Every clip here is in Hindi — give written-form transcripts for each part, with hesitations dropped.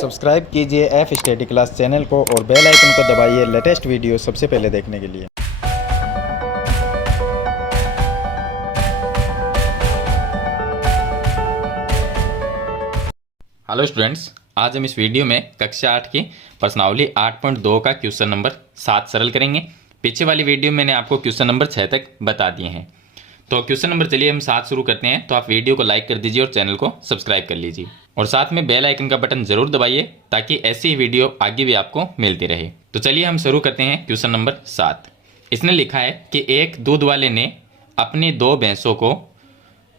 सब्सक्राइब कीजिए एफ स्टडी क्लास चैनल को और बेल आइकन को दबाइए लेटेस्ट वीडियो सबसे पहले देखने के लिए। हेलो स्टूडेंट्स, आज हम इस वीडियो में कक्षा 8 की प्रश्नावली 8.2 का क्वेश्चन नंबर 7 सरल करेंगे। पीछे वाली वीडियो में मैंने आपको क्वेश्चन नंबर 6 तक बता दिए हैं। तो क्वेश्चन नंबर चलिए हम 7 शुरू करते हैं। तो आप वीडियो को लाइक कर दीजिए और चैनल को सब्सक्राइब कर लीजिए और साथ में बेल आइकन का बटन जरूर दबाइए ताकि ऐसी ही वीडियो आगे भी आपको मिलती रहे। तो चलिए हम शुरू करते हैं क्वेश्चन नंबर 7। इसने लिखा है कि एक दूध वाले ने अपनी 2 भैंसों को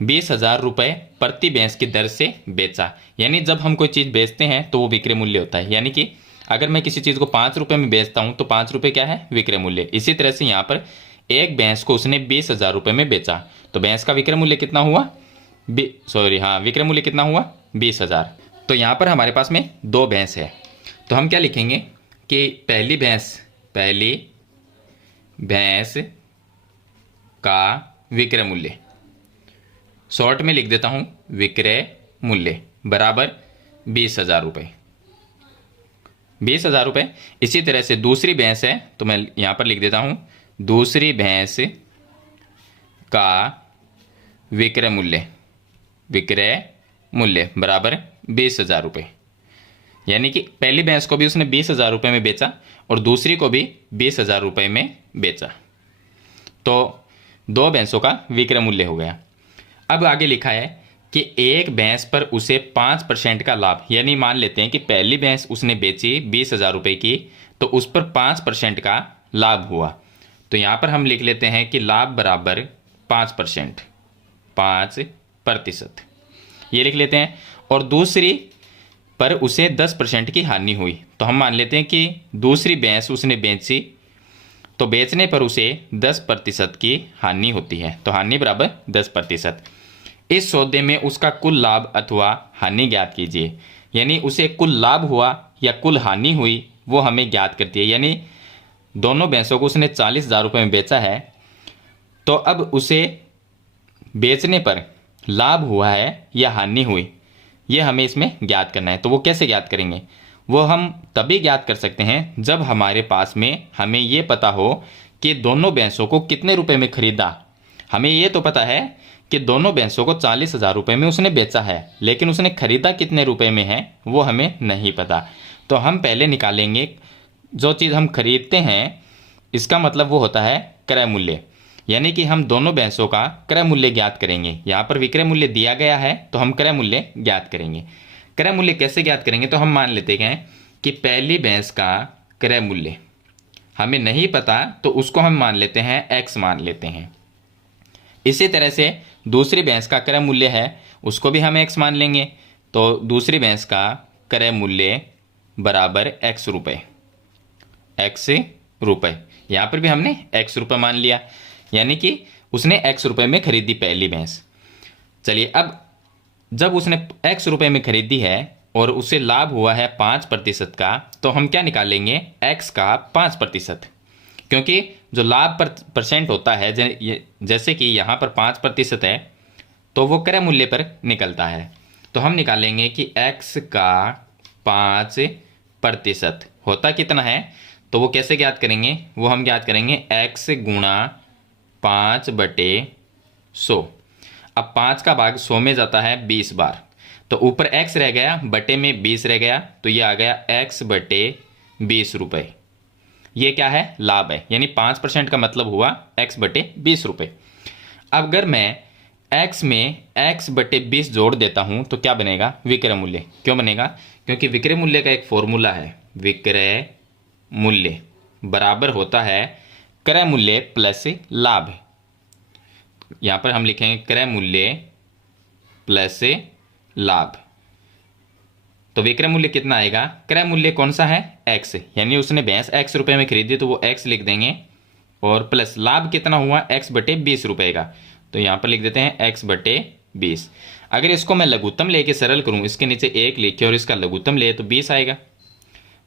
20,000 रुपये प्रति भैंस की दर से बेचा। यानी जब हम कोई चीज़ बेचते हैं तो वो विक्रय मूल्य होता है। यानी कि अगर मैं किसी चीज़ को 5 रुपये में बेचता हूँ तो 5 रुपये क्या है? विक्रय मूल्य। इसी तरह से यहाँ पर एक भैंस को उसने 20,000 रुपये में बेचा तो भैंस का विक्रय मूल्य कितना हुआ? विक्रय मूल्य कितना हुआ? 20,000। तो यहाँ पर हमारे पास में 2 भैंस है तो हम क्या लिखेंगे कि पहली भैंस का विक्रय मूल्य, शॉर्ट में लिख देता हूं विक्रय मूल्य बराबर 20,000 रुपये। 20,000 रुपये। इसी तरह से दूसरी भैंस है तो मैं यहां पर लिख देता हूं दूसरी भैंस का विक्रय मूल्य बराबर 20,000 रुपये। यानी कि पहली भैंस को भी उसने 20,000 रुपये में बेचा और दूसरी को भी 20,000 रुपये में बेचा। तो 2 भैंसों का विक्रय मूल्य हो गया। अब आगे लिखा है कि एक भैंस पर उसे 5% का लाभ, यानी मान लेते हैं कि पहली भैंस उसने बेची 20,000 रुपये की तो उस पर 5% का लाभ हुआ। तो यहाँ पर हम लिख लेते हैं कि लाभ बराबर 5%, 5%, ये लिख लेते हैं। और दूसरी पर उसे 10% की हानि हुई तो हम मान लेते हैं कि दूसरी भैंस उसने बेची तो बेचने पर उसे 10% की हानि होती है। तो हानि बराबर 10%। इस सौदे में उसका कुल लाभ अथवा हानि ज्ञात कीजिए। यानी उसे कुल लाभ हुआ या कुल हानि हुई वो हमें ज्ञात करती है। यानी दोनों भैंसों को उसने 40,000 रुपये में बेचा है तो अब उसे बेचने पर लाभ हुआ है या हानि हुई ये हमें इसमें ज्ञात करना है। तो वो कैसे ज्ञात करेंगे? वो हम तभी ज्ञात कर सकते हैं जब हमारे पास में हमें ये पता हो कि दोनों भैंसों को कितने रुपए में खरीदा। हमें ये तो पता है कि दोनों भैंसों को 40,000 रुपये में उसने बेचा है, लेकिन उसने खरीदा कितने रुपए में है वो हमें नहीं पता। तो हम पहले निकालेंगे जो चीज़ हम खरीदते हैं इसका मतलब वो होता है क्रय मूल्य। यानी कि हम दोनों भैंसों का क्रय मूल्य ज्ञात करेंगे। यहाँ पर विक्रय मूल्य दिया गया है तो हम क्रय मूल्य ज्ञात करेंगे। क्रय मूल्य कैसे ज्ञात करेंगे? तो हम मान लेते हैं कि पहली भैंस का क्रय मूल्य हमें नहीं पता तो उसको हम मान लेते हैं x मान लेते हैं। इसी तरह से दूसरी भैंस का क्रय मूल्य है उसको भी हम x मान लेंगे। तो दूसरी भैंस का क्रय मूल्य बराबर x रुपये, यहाँ पर भी हमने x रुपये मान लिया। यानी कि उसने x रुपये में खरीदी पहली भैंस। चलिए अब जब उसने x रुपये में खरीदी है और उसे लाभ हुआ है 5% का तो हम क्या निकालेंगे? x का 5%। क्योंकि जो लाभ परसेंट होता है जैसे कि यहाँ पर 5% है तो वो क्रय मूल्य पर निकलता है। तो हम निकालेंगे कि x का 5% होता कितना है। तो वो कैसे ज्ञात करेंगे? वो हम ज्ञात करेंगे x गुणा 5/100। अब 5 का भाग 100 में जाता है 20 बार तो ऊपर x रह गया, बटे में 20 रह गया तो ये आ गया x/20 रुपये। ये क्या है? लाभ है। यानी 5% का मतलब हुआ x/20 रुपये। अब अगर मैं x में x/20 जोड़ देता हूं तो क्या बनेगा? विक्रय मूल्य। क्यों बनेगा? क्योंकि विक्रय मूल्य का एक फॉर्मूला है, विक्रय मूल्य बराबर होता है क्रय मूल्य प्लस लाभ। यहां पर हम लिखेंगे क्रय मूल्य प्लस लाभ। तो विक्रय मूल्य कितना आएगा? क्रय मूल्य कौन सा है? x। यानी उसने भैंस x रुपये में खरीदी तो वो x लिख देंगे और प्लस लाभ कितना हुआ? x/20 रुपये का। तो यहाँ पर लिख देते हैं x/20। अगर इसको मैं लघुत्तम लेके सरल करूँ, इसके नीचे 1 लिखे और इसका लघुत्तम ले तो 20 आएगा।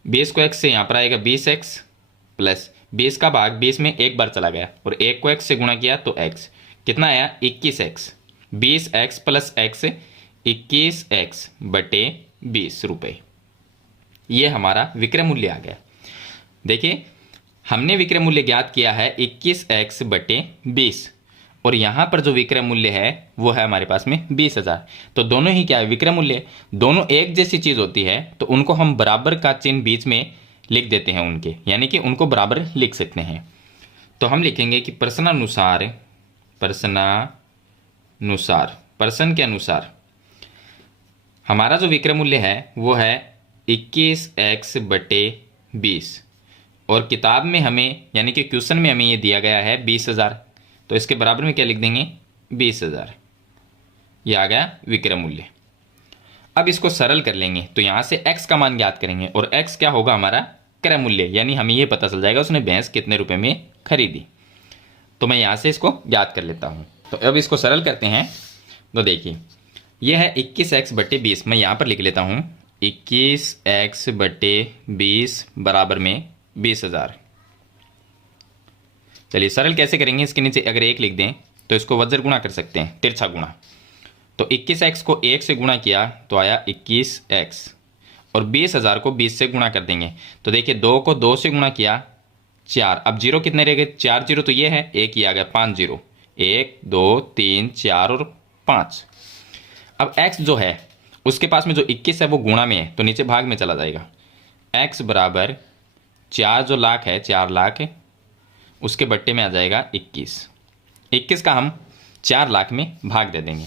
20 को x से यहाँ पर आएगा 20x प्लस 20 का भाग 20 में एक बार चला गया और 1 को x से गुणा किया तो x कितना आया? 21x। 20x plus x 21x/20 रुपये। ये हमारा विक्रय मूल्य आ गया। देखिए हमने विक्रय मूल्य ज्ञात किया है 21x बटे 20 और यहाँ पर जो विक्रय मूल्य है वो है हमारे पास में 20,000। तो दोनों ही क्या है, विक्रय मूल्य, दोनों एक जैसी चीज़ होती है तो उनको हम बराबर का चिन्ह बीच में लिख देते हैं उनके, यानी कि उनको बराबर लिख सकते हैं। तो हम लिखेंगे कि प्रश्नानुसार, प्रश्न के अनुसार हमारा जो विक्रय मूल्य है वो है 21x बटे 20 और किताब में हमें यानी कि क्वेश्चन में हमें ये दिया गया है 20,000, तो इसके बराबर में क्या लिख देंगे 20,000। ये आ गया विक्रय मूल्य। अब इसको सरल कर लेंगे तो यहाँ से x का मान ज्ञात करेंगे और x क्या होगा हमारा क्रय मूल्य, यानी हमें ये पता चल जाएगा उसने भैंस कितने रुपए में खरीदी। तो मैं यहाँ से इसको ज्ञात कर लेता हूँ। तो अब इसको सरल करते हैं। तो देखिए ये है 21x बटे 20, मैं यहाँ पर लिख लेता हूँ 21x बटे 20 बराबर में 20,000। चलिए सरल कैसे करेंगे, इसके नीचे अगर 1 लिख दें तो इसको वज्र गुणा कर सकते हैं, तिरछा गुणा। तो 21x को 1 से गुणा किया तो आया 21x और 20,000 को 20 से गुणा कर देंगे। तो देखिए 2 को 2 से गुणा किया 4, अब जीरो कितने रह गए, 4 जीरो तो ये है, एक ही आ गया, 5 जीरो, 1 2 3 4 और 5। अब x जो है उसके पास में जो 21 है वो गुणा में है तो नीचे भाग में चला जाएगा। x बराबर 4 जो लाख है 4 लाख उसके बट्टे में आ जाएगा 21 का हम 4 लाख में भाग दे देंगे।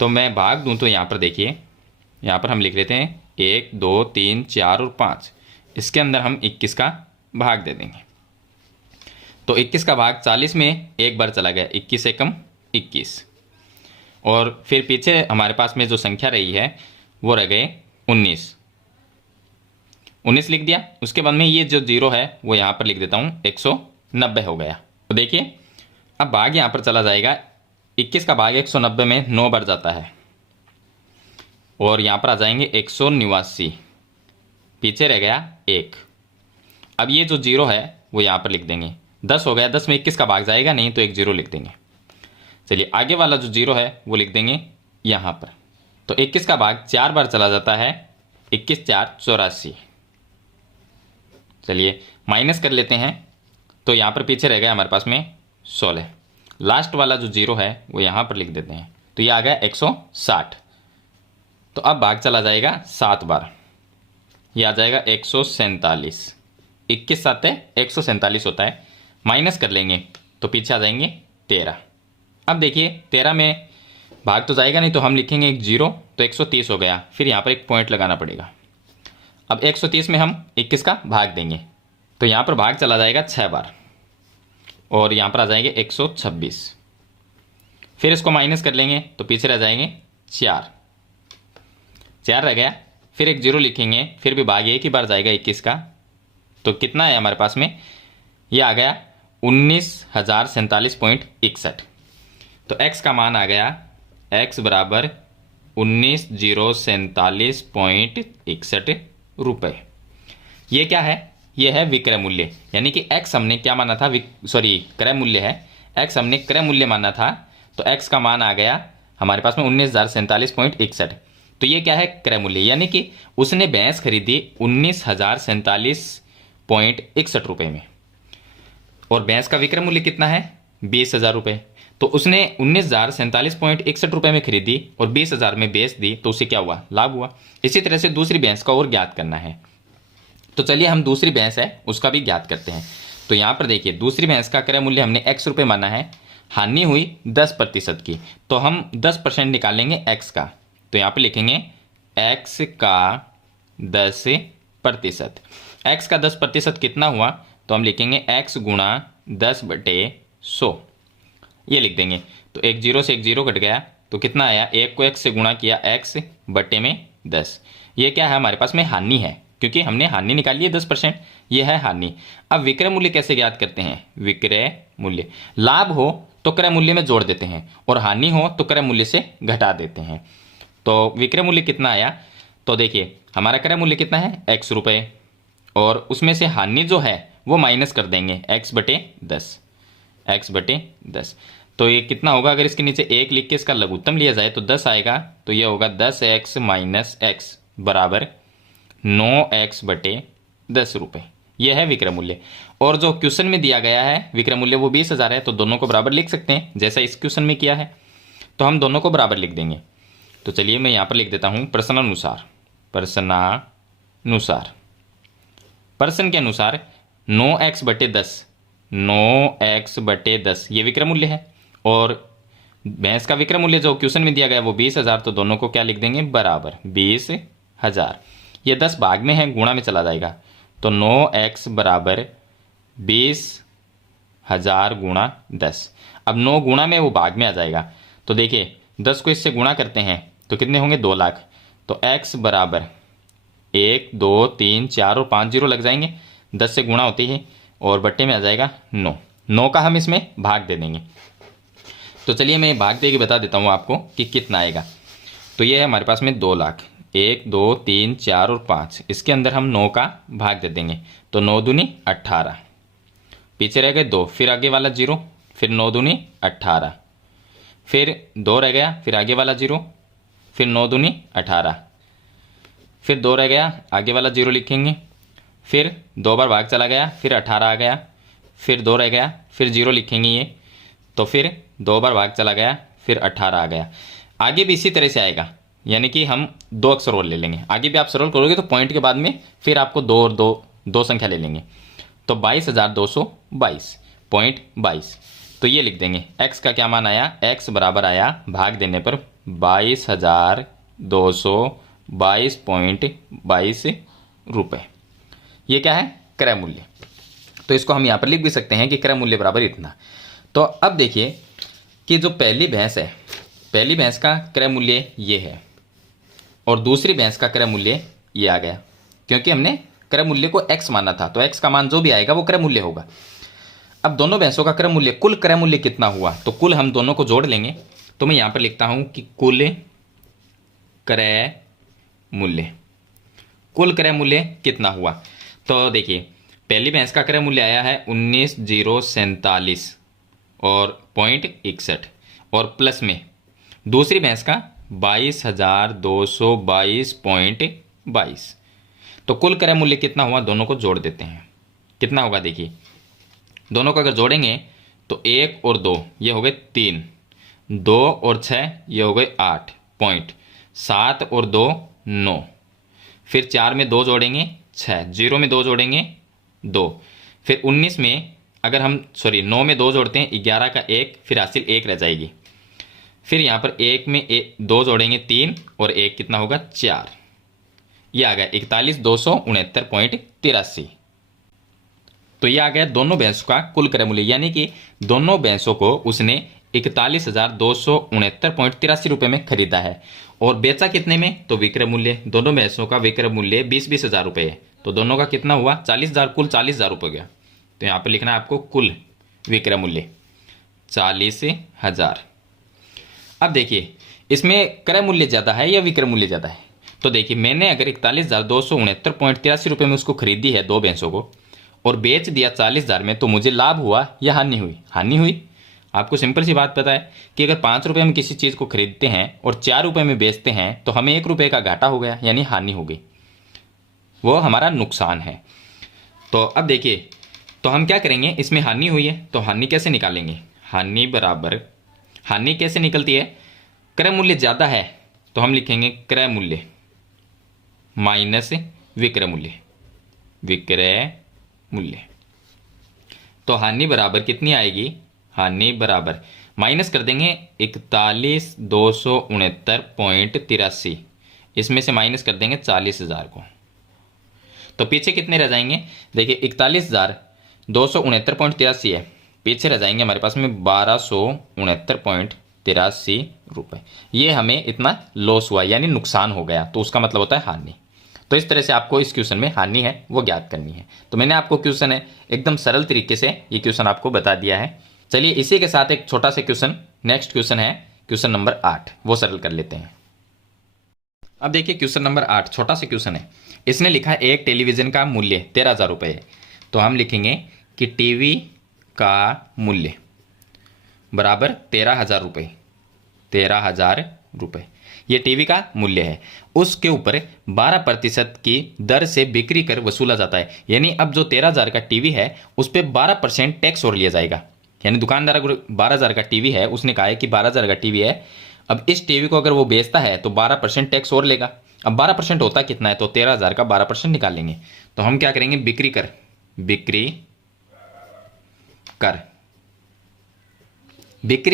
तो मैं भाग दूं तो यहाँ पर देखिए, यहाँ पर हम लिख लेते हैं 1 2 3 4 और 5, इसके अंदर हम 21 का भाग दे देंगे। तो 21 का भाग 40 में एक बार चला गया, 21 से कम 21 और फिर पीछे हमारे पास में जो संख्या रही है वो रह गए 19 लिख दिया। उसके बाद में ये जो जीरो है वो यहाँ पर लिख देता हूँ, 190 हो गया। तो देखिए अब भाग यहाँ पर चला जाएगा, 21 का भाग 190 में 9 बार जाता है और यहाँ पर आ जाएंगे 189, पीछे रह गया 1। अब ये जो जीरो है वो यहाँ पर लिख देंगे, 10 हो गया, 10 में 21 का भाग जाएगा नहीं तो एक जीरो लिख देंगे। चलिए आगे वाला जो जीरो है वो लिख देंगे यहाँ पर। तो 21 का भाग 4 बार चला जाता है, 21 4 84। चलिए माइनस कर लेते हैं तो यहाँ पर पीछे रह गया हमारे पास में 16। लास्ट वाला जो जीरो है वो यहाँ पर लिख देते हैं तो ये आ गया 160। तो अब भाग चला जाएगा 7 बार, ये आ जाएगा 147। 21 7 147 होता है, माइनस कर लेंगे तो पीछे आ जाएंगे 13। अब देखिए 13 में भाग तो जाएगा नहीं तो हम लिखेंगे एक जीरो, तो 130 हो गया, फिर यहाँ पर एक पॉइंट लगाना पड़ेगा। अब 130 में हम 21 का भाग देंगे तो यहाँ पर भाग चला जाएगा 6 बार और यहाँ पर आ जाएंगे 126। फिर इसको माइनस कर लेंगे तो पीछे रह जाएंगे 4 रह गया, फिर एक जीरो लिखेंगे, फिर भी भाग एक ही बार जाएगा 21 का। तो कितना है हमारे पास में, ये आ गया 19,047.61। तो x का मान आ गया x बराबर 19,047.61 रुपये। ये क्या है, ये है विक्रय मूल्य, यानी कि x हमने क्या माना था, क्रय मूल्य है, x हमने क्रय मूल्य माना था तो x का मान आ गया हमारे पास में 19,047.61। तो ये क्या है, क्रय मूल्य, यानी कि उसने भैंस खरीदी 19,047.61 रुपये में और भैंस का विक्रय मूल्य कितना है 20,000 रुपये। तो उसने 19,047.61 रुपये में खरीदी और 20,000 में बेच दी तो उसे क्या हुआ, लाभ हुआ। इसी तरह से दूसरी भैंस का और ज्ञात करना है। तो चलिए हम दूसरी भैंस है उसका भी ज्ञात करते हैं। तो यहाँ पर देखिए दूसरी भैंस का क्रय मूल्य हमने x रुपये माना है, हानि हुई 10% की, तो हम 10% निकालेंगे x का। तो यहाँ पर लिखेंगे x का 10%। x का 10% कितना हुआ, तो हम लिखेंगे x गुणा 10/100, ये लिख देंगे। तो एक जीरो से एक जीरो कट गया तो कितना आया, एक को x से गुणा किया x बटे में 10। ये क्या है हमारे पास में हानि है, क्योंकि हमने हानि निकाली है 10%, ये है हानि। अब विक्रय मूल्य कैसे ज्ञात करते हैं, विक्रय मूल्य, लाभ हो तो क्रय मूल्य में जोड़ देते हैं और हानि हो तो क्रय मूल्य से घटा देते हैं। तो विक्रय मूल्य कितना आया, तो देखिए हमारा क्रय मूल्य कितना है x रुपये और उसमें से हानि जो है वो माइनस कर देंगे x बटे 10। तो ये कितना होगा, अगर इसके नीचे 1 लिख के इसका लघुत्तम लिया जाए तो 10 आएगा। तो ये होगा 10x माइनस x बराबर 9x/10 रुपये, यह है विक्रय मूल्य। और जो क्वेश्चन में दिया गया है विक्रय मूल्य वो 20,000 है, तो दोनों को बराबर लिख सकते हैं जैसा इस क्वेश्चन में किया है। तो हम दोनों को बराबर लिख देंगे। तो चलिए मैं यहाँ पर लिख देता हूँ प्रश्नानुसार। प्रश्न के अनुसार 9x/10 ये विक्रय मूल्य है, और भैंस का विक्रय मूल्य जो क्वेश्चन में दिया गया वो 20,000, तो दोनों को क्या लिख देंगे बराबर 20,000। ये 10 भाग में है, गुणा में चला जाएगा, तो 9x बराबर 20,000 गुणा 10। अब 9 गुणा में वो भाग में आ जाएगा, तो देखिए 10 को इससे गुणा करते हैं तो कितने होंगे 2 लाख। तो x बराबर 1 2 3 4 और 5 जीरो लग जाएंगे, 10 से गुणा होती है और बट्टे में आ जाएगा 9। 9 का हम इसमें भाग दे देंगे। तो चलिए मैं भाग दे के बता देता हूँ आपको कि कितना आएगा। तो ये है हमारे पास में 2 लाख, 1 2 3 4 और 5, इसके अंदर हम 9 का भाग दे देंगे, तो 9 दूनी 18, पीछे रह गए 2, फिर आगे वाला 0, फिर 9 दूनी 18, फिर 2 रह गया, फिर आगे वाला 0, फिर 9 दूनी 18, फिर 2 रह गया, आगे वाला 0 लिखेंगे, फिर 2 बार भाग चला गया, फिर 18 आ गया, फिर 2 रह गया, फिर 0 लिखेंगे ये, तो फिर 2 बार भाग चला गया, फिर 18 आ गया। आगे भी इसी तरह से आएगा, यानी कि हम 2 अक्षर और ले लेंगे। आगे भी आप सरल करोगे तो पॉइंट के बाद में फिर आपको 2 और 2 संख्या ले लेंगे, तो 22,222.22। तो ये लिख देंगे। x का क्या मान आया, x बराबर आया भाग देने पर 22,222.22 रुपये। ये क्या है, क्रय मूल्य। तो इसको हम यहाँ पर लिख भी सकते हैं कि क्रय मूल्य बराबर इतना। तो अब देखिए कि जो पहली भैंस है, पहली भैंस का क्रय मूल्य ये है और दूसरी भैंस का क्रय मूल्य ये आ गया, क्योंकि हमने क्रय मूल्य को x माना था, तो x का मान जो भी आएगा वो क्रय मूल्य होगा। अब दोनों भैंसों का क्रय मूल्य, कुल क्रय मूल्य कितना हुआ, तो कुल हम दोनों को जोड़ लेंगे। तो मैं यहाँ पर लिखता हूँ कि कुल क्रय मूल्य, कुल क्रय मूल्य कितना हुआ। तो देखिए पहली भैंस का क्रय मूल्य आया है 19,047 और 0.61, और प्लस में दूसरी भैंस का 22,222.22। तो कुल क्रय मूल्य कितना हुआ, दोनों को जोड़ देते हैं। कितना होगा देखिए, दोनों को अगर जोड़ेंगे तो 1 और 2 ये हो गए 3, 2 और 6 ये हो गए 8, 7 और 2 9, फिर 4 में 2 जोड़ेंगे 6, 0 में 2 जोड़ेंगे 2, फिर 19 में अगर हम 9 में 2 जोड़ते हैं 11 का 1, फिर हासिल 1 रह जाएगी, फिर यहाँ पर 1 में 2 जोड़ेंगे 3 और 1 कितना होगा 4, ये आ गया 41,269.83। तो ये आ गया दोनों भैंसों का कुल क्रय मूल्य, यानी कि दोनों भैंसों को उसने 41,269.83 रुपये में खरीदा है और बेचा कितने में, तो विक्रय मूल्य, दोनों भैंसों का विक्रय मूल्य 20-20 हज़ार रुपये है, तो दोनों का कितना हुआ 40,000, कुल 40,000 रुपये गया। तो यहाँ पर लिखना है आपको कुल विक्रय मूल्य 40,000। अब देखिए इसमें क्रय मूल्य ज़्यादा है या विक्रय मूल्य ज़्यादा है, तो देखिए मैंने अगर 41,269.83 रुपये में उसको खरीदी है दो भैंसों को और बेच दिया 40,000 में, तो मुझे लाभ हुआ या हानि हुई, हानि हुई। आपको सिंपल सी बात पता है कि अगर 5 रुपये में किसी चीज़ को खरीदते हैं और 4 रुपये में बेचते हैं तो हमें 1 रुपये का घाटा हो गया, यानी हानि हो गई, वो हमारा नुकसान है। तो अब देखिए तो हम क्या करेंगे, इसमें हानि हुई है तो हानि कैसे निकालेंगे, हानि बराबर, हानि कैसे निकलती है, क्रय मूल्य ज़्यादा है तो हम लिखेंगे क्रय मूल्य माइनस विक्रय मूल्य, विक्रय मूल्य। तो हानि बराबर कितनी आएगी, हानि बराबर माइनस कर देंगे 41,269.83, इसमें से माइनस कर देंगे 40,000 को, तो पीछे कितने रह जाएंगे, देखिए 41,269.83 है, पीछे रह जाएंगे हमारे पास में 1,269.83 रुपये। ये हमें इतना लॉस हुआ यानी नुकसान हो गया, तो उसका मतलब होता है हानि। तो इस तरह से आपको इस क्वेश्चन में हानि है वो ज्ञात करनी है। तो मैंने आपको क्वेश्चन है एकदम सरल तरीके से ये क्वेश्चन आपको बता दिया है। चलिए इसी के साथ एक छोटा सा क्वेश्चन, नेक्स्ट क्वेश्चन है क्वेश्चन नंबर 8, वो सरल कर लेते हैं। अब देखिए क्वेश्चन नंबर 8 छोटा सा क्वेश्चन है। इसने लिखा है एक टेलीविज़न का मूल्य 13,000 रुपये है, तो हम लिखेंगे कि टीवी का मूल्य बराबर 13,000 रुपये, 13,000 रुपये, ये टीवी का मूल्य है। उसके ऊपर 12% की दर से बिक्री कर वसूला जाता है। यानी अब जो 13,000 का टीवी है उस पर 12% टैक्स और लिया जाएगा। यानी दुकानदार अगर 12,000 का टीवी है, उसने कहा है कि 12,000 का टीवी है, अब इस टीवी को अगर वो बेचता है तो 12% टैक्स और लेगा। अब 12% होता कितना है, तो 13,000 का 12% निकाल लेंगे। तो हम क्या करेंगे, बिक्री कर बिक्री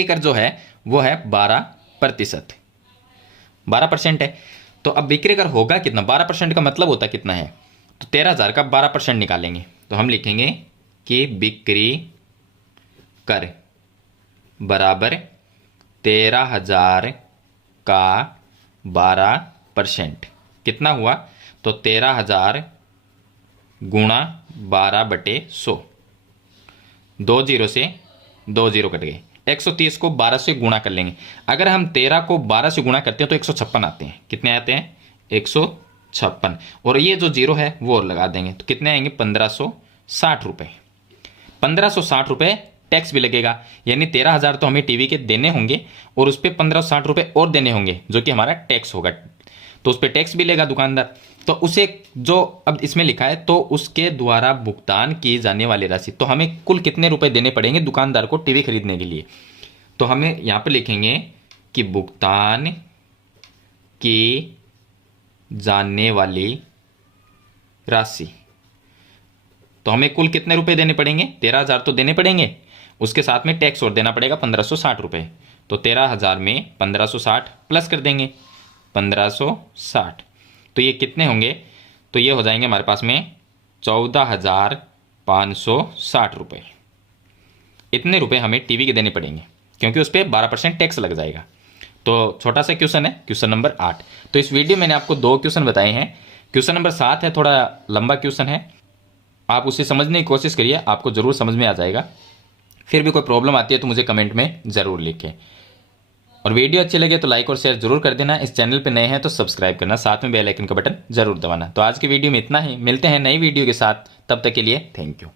कर जो है वो है 12% है। तो अब बिक्री कर होगा कितना, 12% का मतलब होता कितना है, तो 13,000 का 12% निकालेंगे। तो हम लिखेंगे कि बिक्री कर बराबर 13,000 का 12%। कितना हुआ, तो 13,000 गुणा 12/100, 2 जीरो से 2 जीरो कट गए। 130 को 12 से गुणा कर लेंगे। अगर हम 13 को 12 से गुणा करते हैं तो 156 आते हैं। कितने आते हैं, 156। और ये जो जीरो है वो और लगा देंगे तो कितने आएंगे, 1560 रुपये। 1560 रुपये टैक्स भी लगेगा। यानी 13,000 तो हमें टीवी के देने होंगे और उस पर 1560 रुपये और देने होंगे जो कि हमारा टैक्स होगा। तो उस पर टैक्स भी लेगा दुकानदार। तो उसे जो अब इसमें लिखा है, तो उसके द्वारा भुगतान की जाने वाली राशि, तो हमें कुल कितने रुपए देने पड़ेंगे दुकानदार को टीवी खरीदने के लिए। तो हमें यहाँ पे लिखेंगे कि भुगतान की जाने वाली राशि, तो हमें कुल कितने रुपए देने पड़ेंगे, 13,000 तो देने पड़ेंगे, उसके साथ में टैक्स और देना पड़ेगा 1560 रुपये। तो 13,000 में 1560 प्लस कर देंगे 1560, तो ये कितने होंगे, तो ये हो जाएंगे हमारे पास में 14,560 रुपये। इतने रुपए हमें टीवी के देने पड़ेंगे क्योंकि उस पर 12% टैक्स लग जाएगा। तो छोटा सा क्वेश्चन है, क्वेश्चन नंबर 8। तो इस वीडियो में मैंने आपको 2 क्वेश्चन बताए हैं। क्वेश्चन नंबर 7 है, थोड़ा लंबा क्वेश्चन है, आप उसे समझने की कोशिश करिए, आपको ज़रूर समझ में आ जाएगा। फिर भी कोई प्रॉब्लम आती है तो मुझे कमेंट में ज़रूर लिखें। और वीडियो अच्छी लगे तो लाइक और शेयर जरूर कर देना। इस चैनल पे नए हैं तो सब्सक्राइब करना, साथ में बेल आइकन का बटन जरूर दबाना। तो आज की वीडियो में इतना ही, मिलते हैं नई वीडियो के साथ, तब तक के लिए थैंक यू।